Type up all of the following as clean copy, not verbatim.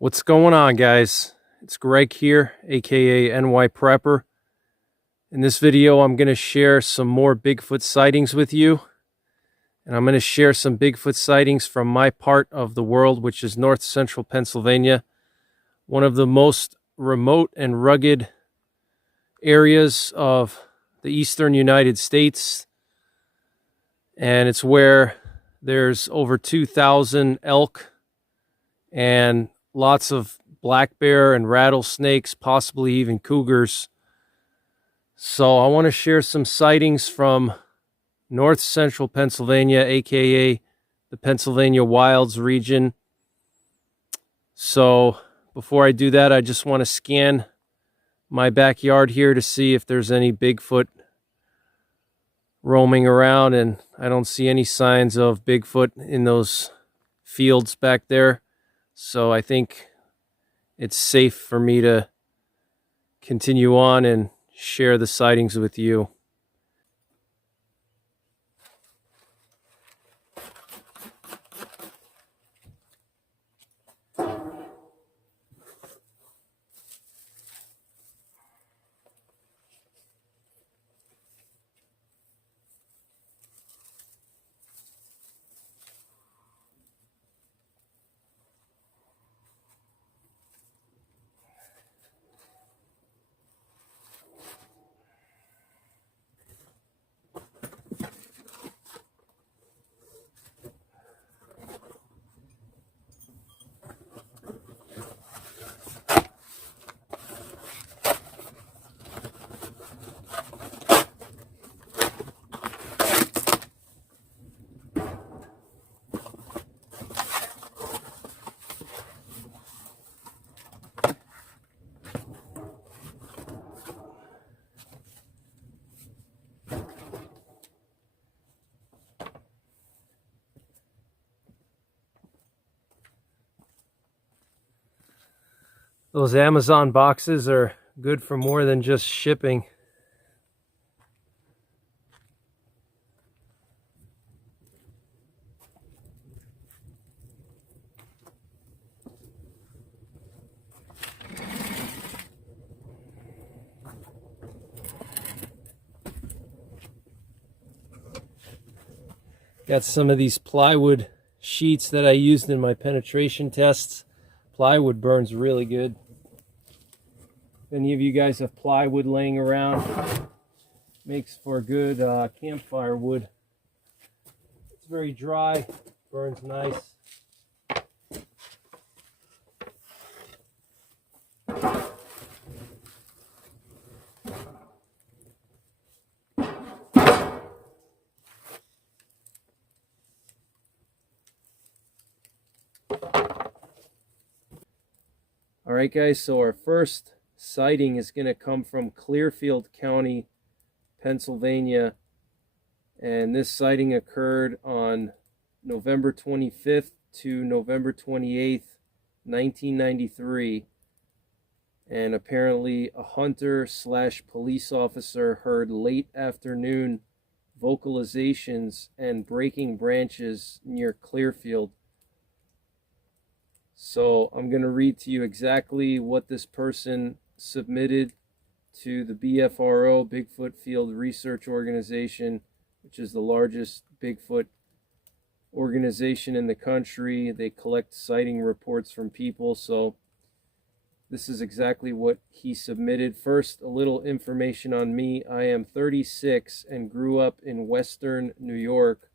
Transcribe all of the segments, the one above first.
What's going on, guys? It's Greg here, aka NYPrepper. In this video, I'm going to share some more Bigfoot sightings with you. And I'm going to share some Bigfoot sightings from my part of the world, which is north central Pennsylvania, one of the most remote and rugged areas of the eastern United States. And it's where there's over 2,000 elk and lots of black bear and rattlesnakes, possibly even cougars. So I want to share some sightings from north central Pennsylvania, aka the Pennsylvania Wilds region. So before I do that, I just want to scan my backyard here to see if there's any Bigfoot roaming around, and I don't see any signs of Bigfoot in those fields back there. So I think it's safe for me to continue on and share the sightings with you. Those Amazon boxes are good for more than just shipping. Got some of these plywood sheets that I used in my penetration tests. Plywood burns really good. If any of you guys have plywood laying around, makes for good campfire wood. It's very dry, burns nice. Alright guys, so our first sighting is going to come from Clearfield County, Pennsylvania. And this sighting occurred on November 25th to November 28th, 1993. And apparently a hunter/police officer heard late afternoon vocalizations and breaking branches near Clearfield. So I'm going to read to you exactly what this person submitted to the BFRO, Bigfoot Field Research Organization, which is the largest Bigfoot organization in the country. They collect sighting reports from people. So this is exactly what he submitted. First, a little information on me. I am 36 and grew up in Western New York,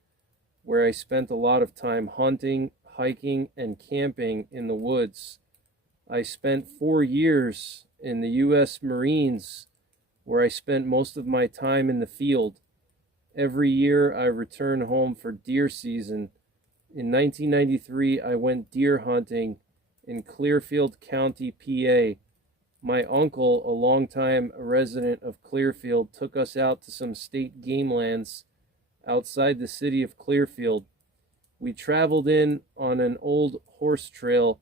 where I spent a lot of time hunting, hiking, and camping in the woods. I spent 4 years in the U.S. Marines, where I spent most of my time in the field. Every year I return home for deer season. In 1993, I went deer hunting in Clearfield County, PA. My uncle, a longtime resident of Clearfield, took us out to some state game lands outside the city of Clearfield. We traveled in on an old horse trail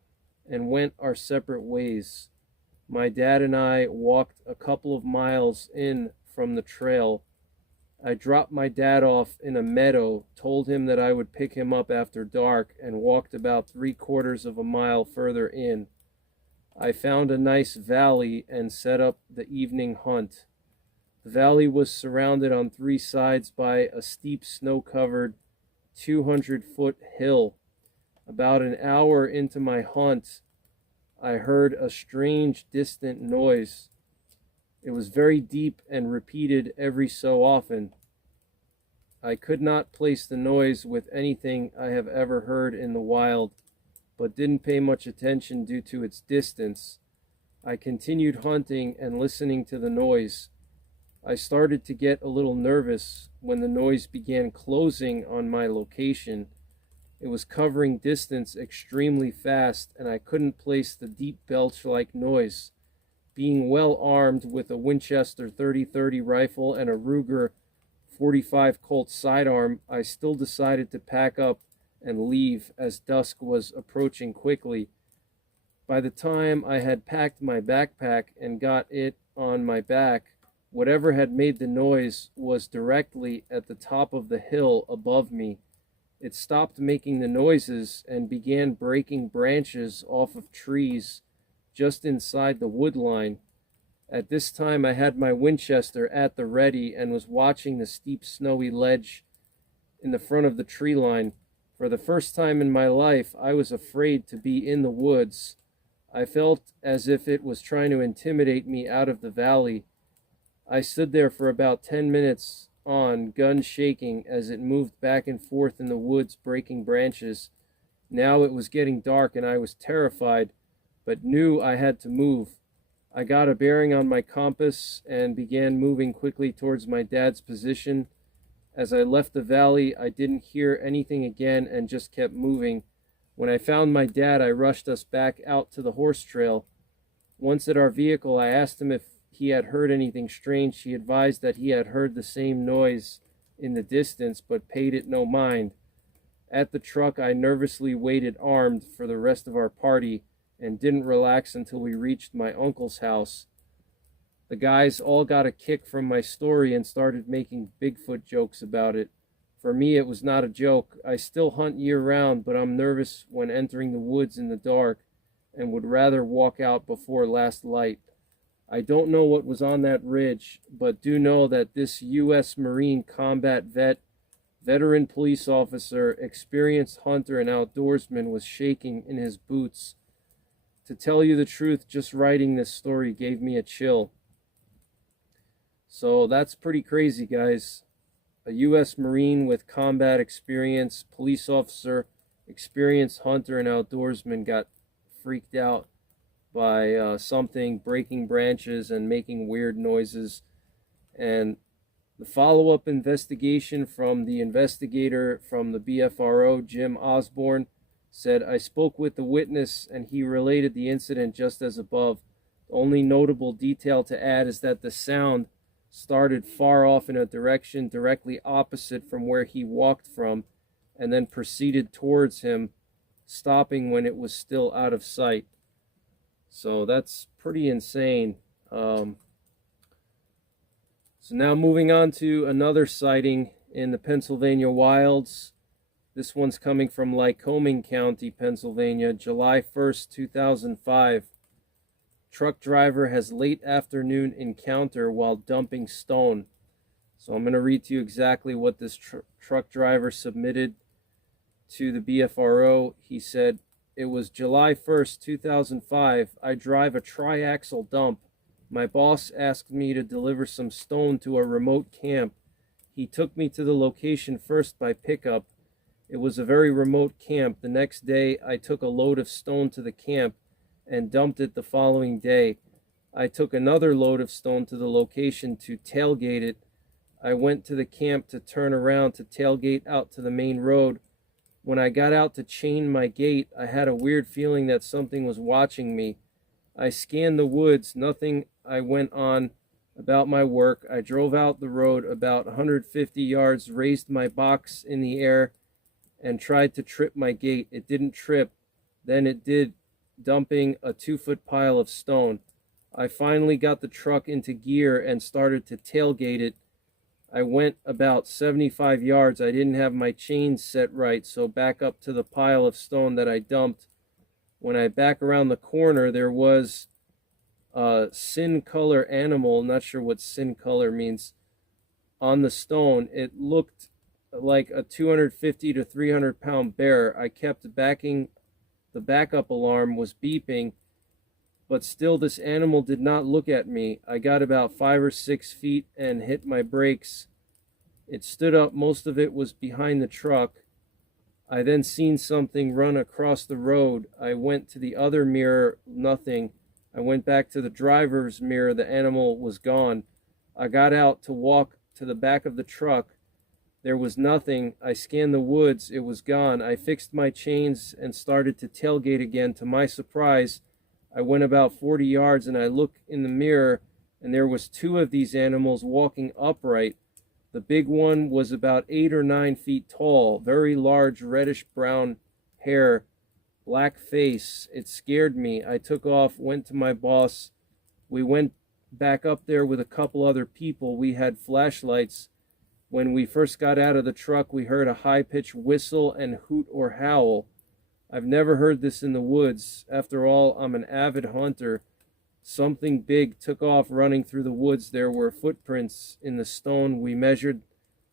and went our separate ways. My dad and I walked a couple of miles in from the trail. I dropped my dad off in a meadow, told him that I would pick him up after dark, and walked about 3/4 of a mile further in. I found a nice valley and set up the evening hunt. The valley was surrounded on three sides by a steep snow-covered 200-foot hill. About an hour into my hunt, I heard a strange, distant noise. It was very deep and repeated every so often. I could not place the noise with anything I have ever heard in the wild, but didn't pay much attention due to its distance. I continued hunting and listening to the noise. I started to get a little nervous when the noise began closing on my location. It was covering distance extremely fast, and I couldn't place the deep belch-like noise. Being well armed with a Winchester 30-30 rifle and a Ruger 45 Colt sidearm, I still decided to pack up and leave as dusk was approaching quickly. By the time I had packed my backpack and got it on my back, whatever had made the noise was directly at the top of the hill above me. It stopped making the noises and began breaking branches off of trees just inside the wood line. At this time I had my Winchester at the ready and was watching the steep snowy ledge in the front of the tree line. For the first time in my life, I was afraid to be in the woods. I felt as if it was trying to intimidate me out of the valley. I stood there for about 10 minutes on, gun shaking as it moved back and forth in the woods, breaking branches. Now it was getting dark and I was terrified, but knew I had to move. I got a bearing on my compass and began moving quickly towards my dad's position. As I left the valley, I didn't hear anything again and just kept moving. When I found my dad, I rushed us back out to the horse trail. Once at our vehicle, I asked him if he had heard anything strange. He advised that he had heard the same noise in the distance, but paid it no mind. At the truck, I nervously waited armed for the rest of our party and didn't relax until we reached my uncle's house. The guys all got a kick from my story and started making Bigfoot jokes about it. For me, it was not a joke. I still hunt year-round, but I'm nervous when entering the woods in the dark and would rather walk out before last light. I don't know what was on that ridge, but do know that this U.S. Marine combat veteran police officer, experienced hunter and outdoorsman was shaking in his boots. To tell you the truth, just writing this story gave me a chill. So that's pretty crazy, guys. A U.S. Marine with combat experience, police officer, experienced hunter and outdoorsman got freaked out by something breaking branches and making weird noises. And the follow-up investigation from the investigator from the BFRO, Jim Osborne, said, I spoke with the witness and he related the incident just as above. The only notable detail to add is that the sound started far off in a direction directly opposite from where he walked from, and then proceeded towards him, stopping when it was still out of sight. So that's pretty insane. So now moving on to another sighting in the Pennsylvania wilds. This one's coming from Lycoming County, Pennsylvania, July 1st, 2005. Truck driver has late afternoon encounter while dumping stone. So I'm going to read to you exactly what this truck driver submitted to the BFRO. He said, it was July 1st, 2005. I drive a triaxle dump. My boss asked me to deliver some stone to a remote camp. He took me to the location first by pickup. It was a very remote camp. The next day, I took a load of stone to the camp and dumped it the following day. I took another load of stone to the location to tailgate it. I went to the camp to turn around to tailgate out to the main road. When I got out to chain my gate, I had a weird feeling that something was watching me. I scanned the woods, nothing. I went on about my work. I drove out the road about 150 yards, raised my box in the air, and tried to trip my gate. It didn't trip. Then it did, dumping a 2-foot pile of stone. I finally got the truck into gear and started to tailgate it. I went about 75 yards. I didn't have my chains set right, so back up to the pile of stone that I dumped. When I back around the corner, there was a sin color animal, not sure what sin color means, on the stone. It looked like a 250 to 300 pound bear. I kept backing, the backup alarm was beeping, but still this animal did not look at me. I got about 5 or 6 feet and hit my brakes. It stood up, most of it was behind the truck. I then seen something run across the road. I went to the other mirror, nothing. I went back to the driver's mirror, the animal was gone. I got out to walk to the back of the truck. There was nothing. I scanned the woods, it was gone. I fixed my chains and started to tailgate again. To my surprise, I went about 40 yards and I looked in the mirror and there was 2 of these animals walking upright. The big one was about 8 or 9 feet tall, very large reddish brown hair, black face. It scared me. I took off, went to my boss. We went back up there with a couple other people. We had flashlights. When we first got out of the truck, we heard a high-pitched whistle and hoot or howl. I've never heard this in the woods. After all, I'm an avid hunter. Something big took off running through the woods. There were footprints in the stone. We measured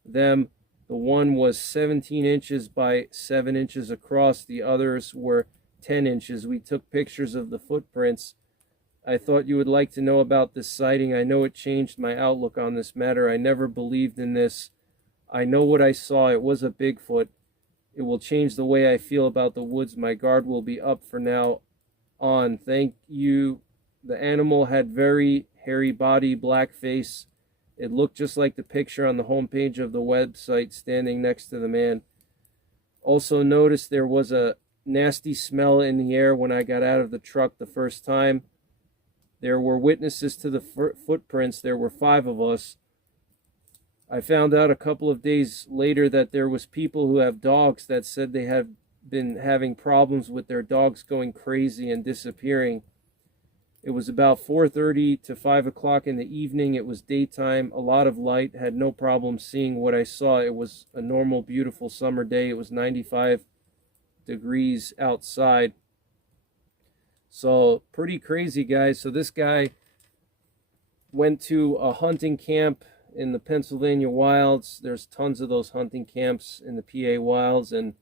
them. The one was 17 inches by 7 inches across. The others were 10 inches. We took pictures of the footprints. I thought you would like to know about this sighting. I know it changed my outlook on this matter. I never believed in this. I know what I saw. It was a Bigfoot. It will change the way I feel about the woods. My guard will be up from now on. Thank you. The animal had very hairy body, black face. It looked just like the picture on the homepage of the website standing next to the man. Also noticed there was a nasty smell in the air when I got out of the truck the first time. There were witnesses to the footprints. There were 5 of us. I found out a couple of days later that there was people who have dogs that said they have been having problems with their dogs going crazy and disappearing. It was about 4:30 to 5 o'clock in the evening. It was daytime, a lot of light, had no problem seeing what I saw. It was a normal, beautiful summer day. It was 95 degrees outside. So pretty crazy, guys. So this guy went to a hunting camp in the Pennsylvania wilds. There's tons of those hunting camps in the PA wilds, and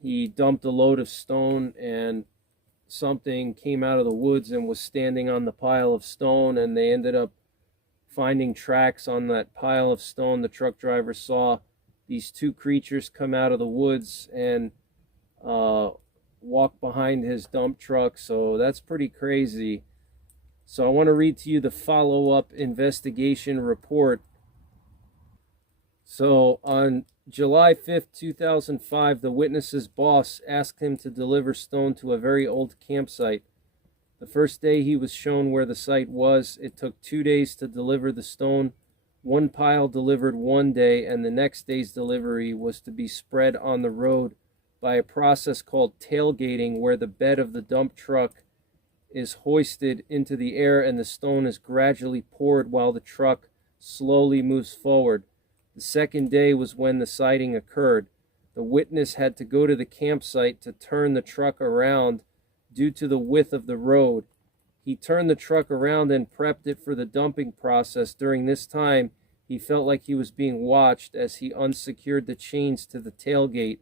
he dumped a load of stone, and something came out of the woods and was standing on the pile of stone, and they ended up finding tracks on that pile of stone. The truck driver saw these 2 creatures come out of the woods and walk behind his dump truck. So that's pretty crazy. So I want to read to you the follow-up investigation report. So on July 5th, 2005, the witness's boss asked him to deliver stone to a very old campsite. The first day he was shown where the site was. It took 2 days to deliver the stone. 1 pile delivered 1 day, and the next day's delivery was to be spread on the road by a process called tailgating, where the bed of the dump truck is hoisted into the air and the stone is gradually poured while the truck slowly moves forward. The second day was when the sighting occurred. The witness had to go to the campsite to turn the truck around due to the width of the road. He turned the truck around and prepped it for the dumping process. During this time, he felt like he was being watched as he unsecured the chains to the tailgate.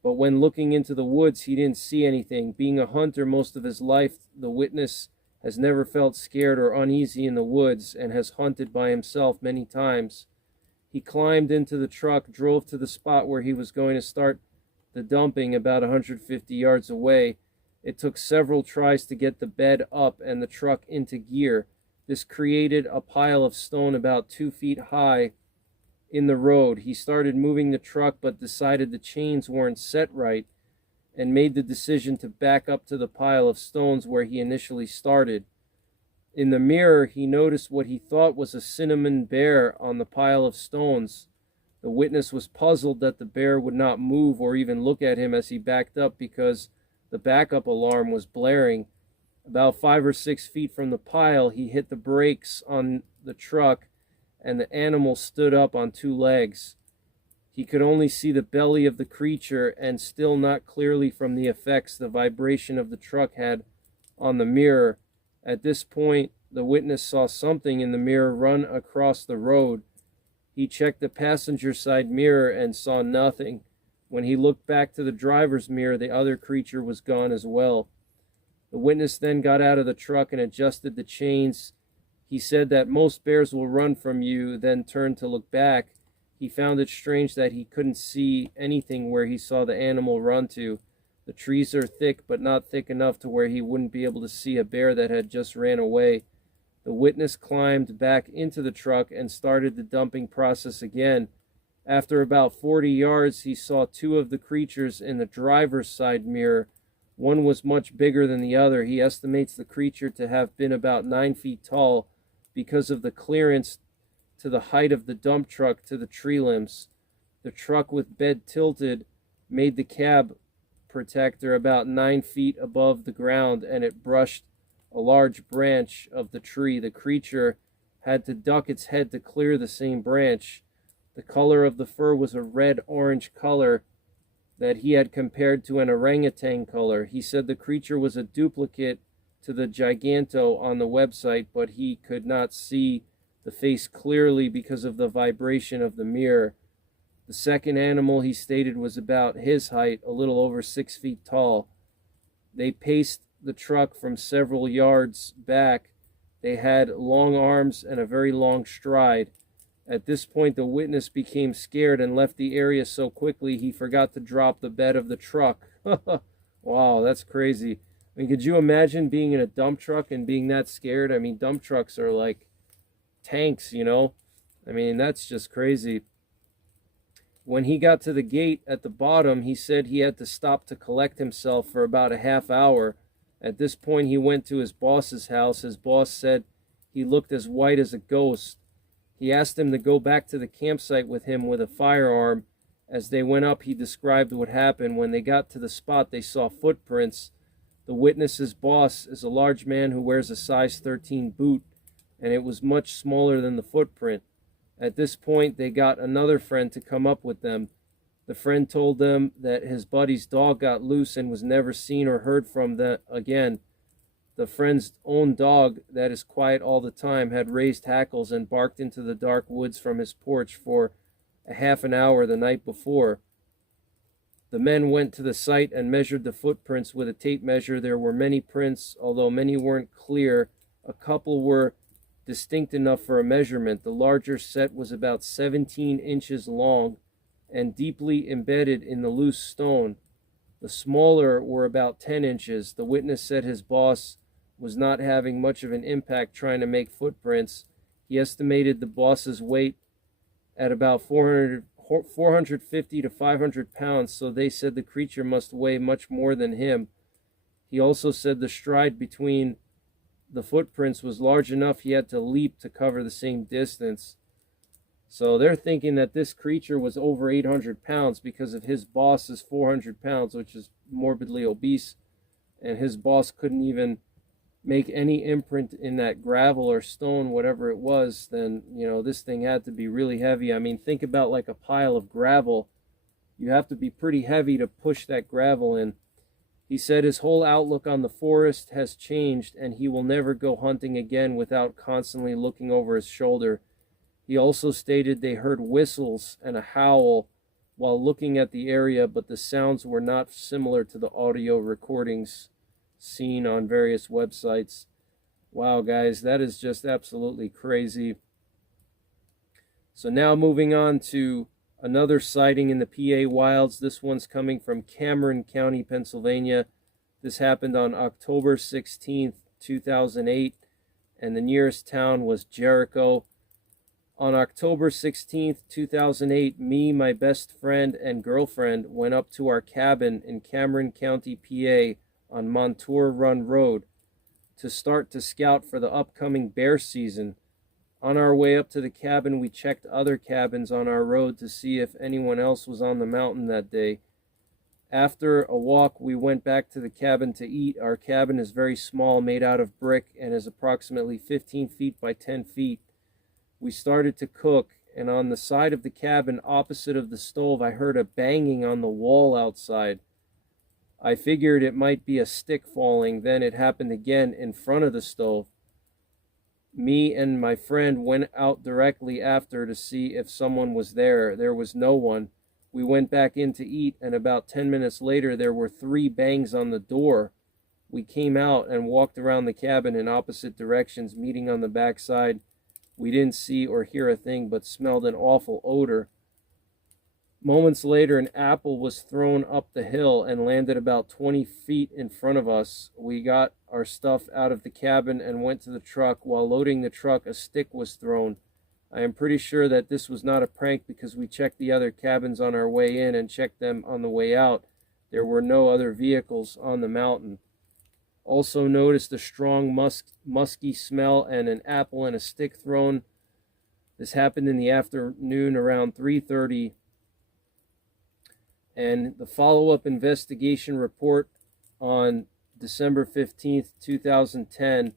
But when looking into the woods, he didn't see anything. Being a hunter most of his life, the witness has never felt scared or uneasy in the woods and has hunted by himself many times. He climbed into the truck, drove to the spot where he was going to start the dumping about 150 yards away. It took several tries to get the bed up and the truck into gear. This created a pile of stone about 2 feet high in the road. He started moving the truck but decided the chains weren't set right and made the decision to back up to the pile of stones where he initially started. In the mirror, he noticed what he thought was a cinnamon bear on the pile of stones. The witness was puzzled that the bear would not move or even look at him as he backed up because the backup alarm was blaring. About 5 or 6 feet from the pile, he hit the brakes on the truck and the animal stood up on 2 legs. He could only see the belly of the creature, and still not clearly from the effects the vibration of the truck had on the mirror. At this point, the witness saw something in the mirror run across the road. He checked the passenger side mirror and saw nothing. When he looked back to the driver's mirror, the other creature was gone as well. The witness then got out of the truck and adjusted the chains. He said that most bears will run from you, then turn to look back. He found it strange that he couldn't see anything where he saw the animal run to. The trees are thick, but not thick enough to where he wouldn't be able to see a bear that had just ran away. The witness climbed back into the truck and started the dumping process again. After about 40 yards, he saw two of the creatures in the driver's side mirror. One was much bigger than the other. He estimates the creature to have been about 9 feet tall because of the clearance to the height of the dump truck to the tree limbs. The truck with bed tilted made the cab protector about 9 feet above the ground, and it brushed a large branch of the tree. The creature had to duck its head to clear the same branch. The color of the fur was a red-orange color that he had compared to an orangutan color. He said the creature was a duplicate to the giganto on the website, but he could not see the face clearly because of the vibration of the mirror. The second animal, he stated, was about his height, a little over 6 feet tall. They paced the truck from several yards back. They had long arms and a very long stride. At this point, the witness became scared and left the area so quickly he forgot to drop the bed of the truck. Wow, that's crazy. I mean, could you imagine being in a dump truck and being that scared? I mean, dump trucks are like tanks, you know? I mean, that's just crazy. When he got to the gate at the bottom, he said he had to stop to collect himself for about a half hour. At this point, he went to his boss's house. His boss said he looked as white as a ghost. He asked him to go back to the campsite with him with a firearm. As they went up, he described what happened. When they got to the spot, they saw footprints. The witness's boss is a large man who wears a size 13 boot, and it was much smaller than the footprint. At this point, they got another friend to come up with them. The friend told them that his buddy's dog got loose and was never seen or heard from again. The friend's own dog, that is quiet all the time, had raised hackles and barked into the dark woods from his porch for a half an hour the night before. The men went to the site and measured the footprints with a tape measure. There were many prints, although many weren't clear. A couple were distinct enough for a measurement. The larger set was about 17 inches long and deeply embedded in the loose stone. The smaller were about 10 inches. The witness said his boss was not having much of an impact trying to make footprints. He estimated the boss's weight at about 450 to 500 pounds, so they said the creature must weigh much more than him. He also said the stride between the footprints was large enough he had to leap to cover the same distance. So they're thinking that this creature was over 800 pounds because of his boss is 400 pounds, which is morbidly obese, and his boss couldn't even make any imprint in that gravel or stone, whatever it was. Then, you know, this thing had to be really heavy. I mean, think about like a pile of gravel. You have to be pretty heavy to push that gravel in. He said his whole outlook on the forest has changed, and he will never go hunting again without constantly looking over his shoulder. He also stated they heard whistles and a howl while looking at the area, but the sounds were not similar to the audio recordings seen on various websites. Wow, guys, that is just absolutely crazy. So now moving on to another sighting in the PA wilds. This one's coming from Cameron County, Pennsylvania. This happened on October 16th, 2008, and the nearest town was Jericho. On October 16th, 2008, me, my best friend, and girlfriend went up to our cabin in Cameron County, PA, on Montour Run Road to start to scout for the upcoming bear season. On our way up to the cabin, we checked other cabins on our road to see if anyone else was on the mountain that day. After a walk, we went back to the cabin to eat. Our cabin is very small, made out of brick, and is approximately 15 feet by 10 feet. We started to cook, and on the side of the cabin opposite of the stove, I heard a banging on the wall outside. I figured it might be a stick falling. Then it happened again in front of the stove. Me and my friend went out directly after to see if someone was there. There was no one. We went back in to eat, and about 10 minutes later, there were 3 bangs on the door. We came out and walked around the cabin in opposite directions, meeting on the back side. We didn't see or hear a thing, but smelled an awful odor. Moments later, an apple was thrown up the hill and landed about 20 feet in front of us. We got our stuff out of the cabin and went to the truck. While loading the truck, a stick was thrown. I am pretty sure that this was not a prank because we checked the other cabins on our way in and checked them on the way out. There were no other vehicles on the mountain. Also noticed a strong musky smell and an apple and a stick thrown. This happened in the afternoon around 3:30. And the follow-up investigation report on December 15th, 2010,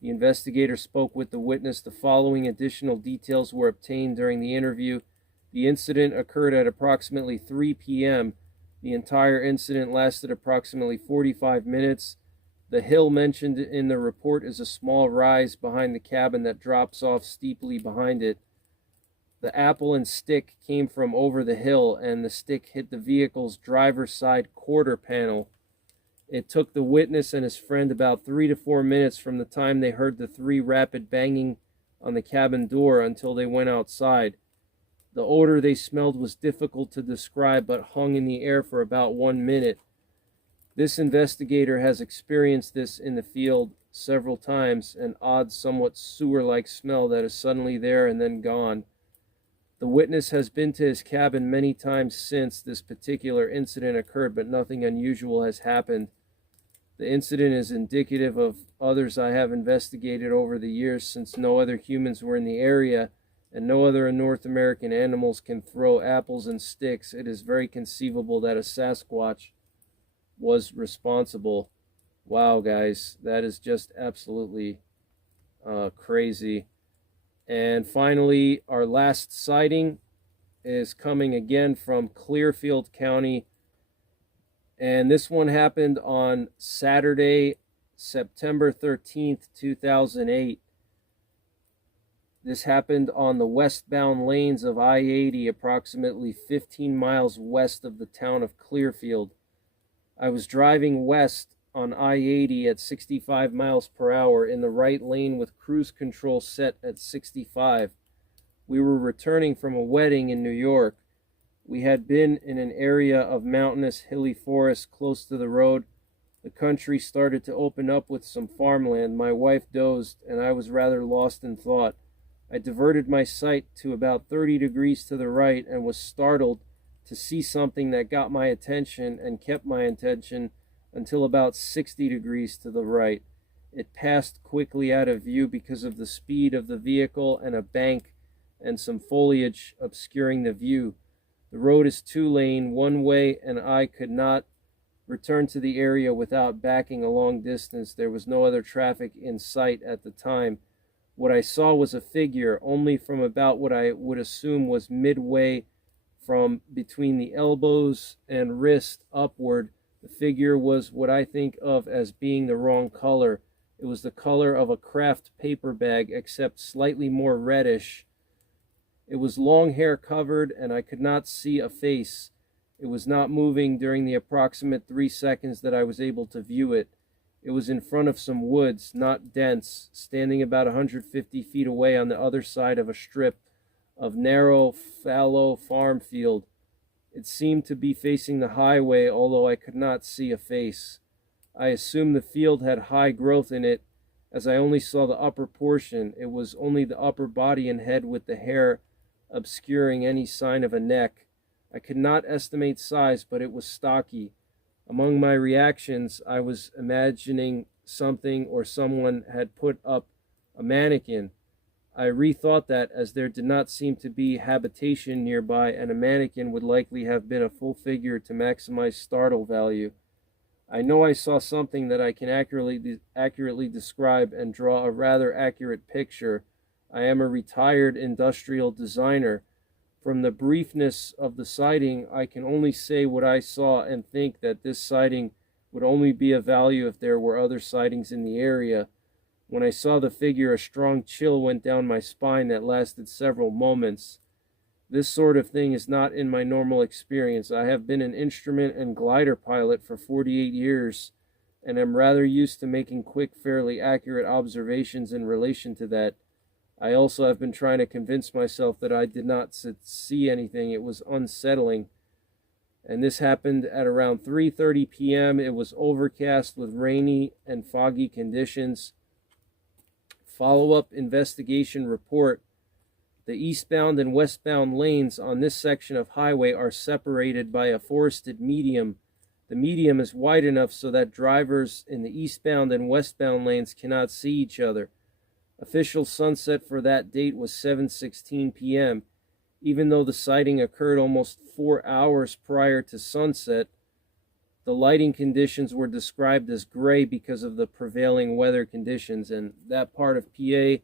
the investigator spoke with the witness. The following additional details were obtained during the interview. The incident occurred at approximately 3 p.m. The entire incident lasted approximately 45 minutes. The hill mentioned in the report is a small rise behind the cabin that drops off steeply behind it. The apple and stick came from over the hill, and the stick hit the vehicle's driver's side quarter panel. It took the witness and his friend about 3 to 4 minutes from the time they heard the 3 rapid banging on the cabin door until they went outside. The odor they smelled was difficult to describe, but hung in the air for about 1 minute. This investigator has experienced this in the field several times, an odd, somewhat sewer-like smell that is suddenly there and then gone. The witness has been to his cabin many times since this particular incident occurred, but nothing unusual has happened. The incident is indicative of others I have investigated over the years, since no other humans were in the area and no other North American animals can throw apples and sticks. It is very conceivable that a Sasquatch was responsible. Wow, guys, that is just absolutely crazy. And finally, our last sighting is coming again from Clearfield County. And this one happened on Saturday, September 13th, 2008. This happened on the westbound lanes of I-80, approximately 15 miles west of the town of Clearfield. I was driving west on I-80 at 65 miles per hour in the right lane with cruise control set at 65. We were returning from a wedding in New York. We had been in an area of mountainous, hilly forest close to the road. The country started to open up with some farmland. My wife dozed, and I was rather lost in thought. I diverted my sight to about 30 degrees to the right and was startled to see something that got my attention and kept my attention until about 60 degrees to the right. It passed quickly out of view because of the speed of the vehicle and a bank and some foliage obscuring the view. The road is 2-lane, one way, and I could not return to the area without backing a long distance. There was no other traffic in sight at the time. What I saw was a figure, only from about what I would assume was midway from between the elbows and wrist upward. The figure was what I think of as being the wrong color. It was the color of a craft paper bag, except slightly more reddish. It was long hair covered, and I could not see a face. It was not moving during the approximate 3 seconds that I was able to view it. It was in front of some woods, not dense, standing about 150 feet away on the other side of a strip of narrow, fallow farm field. It seemed to be facing the highway, although I could not see a face. I assumed the field had high growth in it, as I only saw the upper portion. It was only the upper body and head with the hair obscuring any sign of a neck. I could not estimate size, but it was stocky. Among my reactions, I was imagining something or someone had put up a mannequin. I rethought that, as there did not seem to be habitation nearby, and a mannequin would likely have been a full figure to maximize startle value. I know I saw something that I can accurately describe and draw a rather accurate picture. I am a retired industrial designer. From the briefness of the sighting, I can only say what I saw and think that this sighting would only be of value if there were other sightings in the area. When I saw the figure, a strong chill went down my spine that lasted several moments. This sort of thing is not in my normal experience. I have been an instrument and glider pilot for 48 years, and am rather used to making quick, fairly accurate observations in relation to that. I also have been trying to convince myself that I did not see anything. It was unsettling. And this happened at around 3:30 p.m. It was overcast with rainy and foggy conditions. Follow-up investigation report. The eastbound and westbound lanes on this section of highway are separated by a forested medium. The medium is wide enough so that drivers in the eastbound and westbound lanes cannot see each other. Official sunset for that date was 7:16 p.m. Even though the sighting occurred almost 4 hours prior to sunset, the lighting conditions were described as gray because of the prevailing weather conditions. And that part of PA,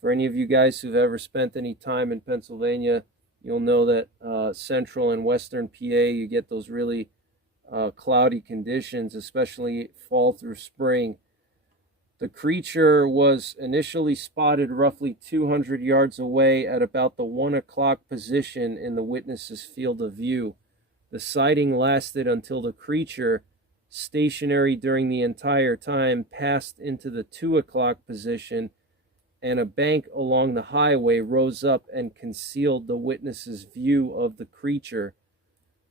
for any of you guys who've ever spent any time in Pennsylvania, you'll know that central and western PA, you get those really cloudy conditions, especially fall through spring. The creature was initially spotted roughly 200 yards away at about the 1 o'clock position in the witness's field of view. The sighting lasted until the creature, stationary during the entire time, passed into the 2 o'clock position, and a bank along the highway rose up and concealed the witness's view of the creature.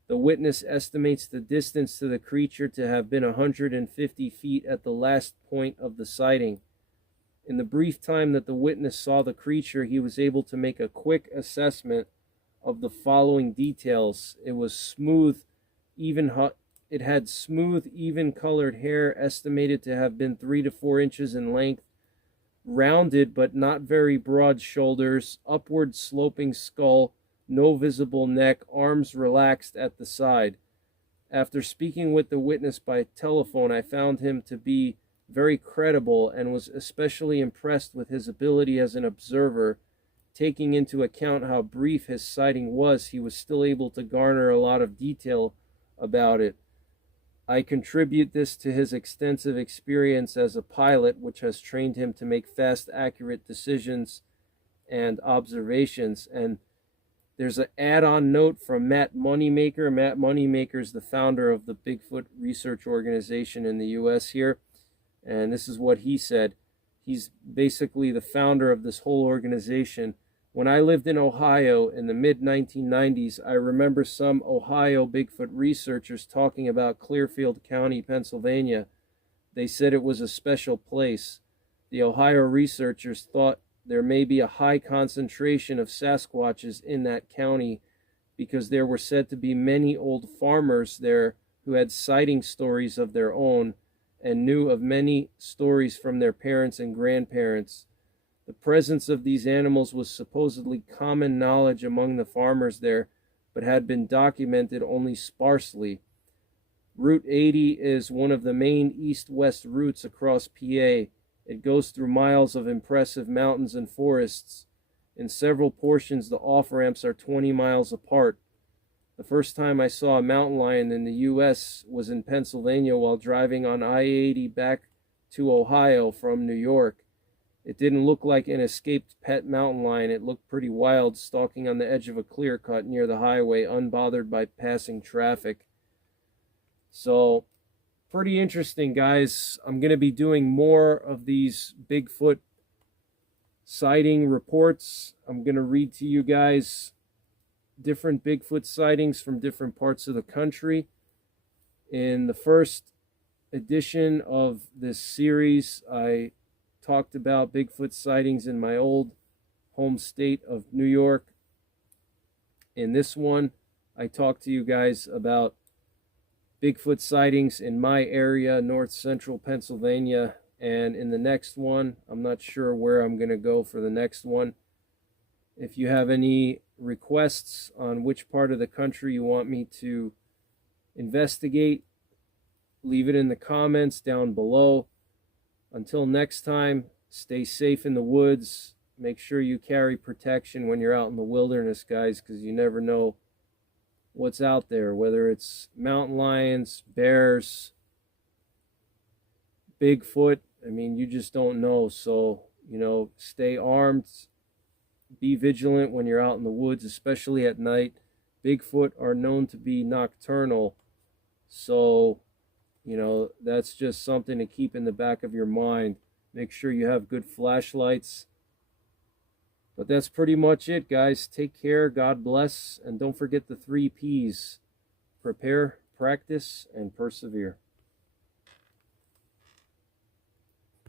The witness estimates the distance to the creature to have been 150 feet at the last point of the sighting. In the brief time that the witness saw the creature, he was able to make a quick assessment of the following details. It was smooth, it had smooth, even colored hair estimated to have been 3 to 4 inches in length, rounded but not very broad shoulders, upward sloping skull, no visible neck, arms relaxed at the side. After speaking with the witness by telephone, I found him to be very credible and was especially impressed with his ability as an observer. Taking into account how brief his sighting was, he was still able to garner a lot of detail about it. I contribute this to his extensive experience as a pilot, which has trained him to make fast, accurate decisions and observations. And there's an add-on note from Matt Moneymaker. Matt Moneymaker is the founder of the Bigfoot Research Organization in the U.S. here. And this is what he said. He's basically the founder of this whole organization. When I lived in Ohio in the mid-1990s, I remember some Ohio Bigfoot researchers talking about Clearfield County, Pennsylvania. They said it was a special place. The Ohio researchers thought there may be a high concentration of Sasquatches in that county because there were said to be many old farmers there who had sighting stories of their own and knew of many stories from their parents and grandparents. The presence of these animals was supposedly common knowledge among the farmers there, but had been documented only sparsely. Route 80 is one of the main east-west routes across PA. It goes through miles of impressive mountains and forests. In several portions, the off-ramps are 20 miles apart. The first time I saw a mountain lion in the U.S. was in Pennsylvania while driving on I-80 back to Ohio from New York. It didn't look like an escaped pet mountain lion. It looked pretty wild, stalking on the edge of a clear cut near the highway, unbothered by passing traffic. So, pretty interesting, guys. I'm going to be doing more of these Bigfoot sighting reports. I'm going to read to you guys different Bigfoot sightings from different parts of the country. In the first edition of this series, I talked about Bigfoot sightings in my old home state of New York. In this one, I talked to you guys about Bigfoot sightings in my area, north central Pennsylvania. And in the next one, I'm not sure where I'm going to go for the next one. If you have any requests on which part of the country you want me to investigate, leave it in the comments down below. Until next time, stay safe in the woods, make sure you carry protection when you're out in the wilderness, guys, because you never know what's out there, whether it's mountain lions, bears, Bigfoot. I mean, you just don't know. So, stay armed, be vigilant when you're out in the woods, especially at night. Bigfoot are known to be nocturnal, so that's just something to keep in the back of your mind. Make sure you have good flashlights. But that's pretty much it, guys. Take care, God bless, and don't forget the 3 P's: prepare, practice, and persevere.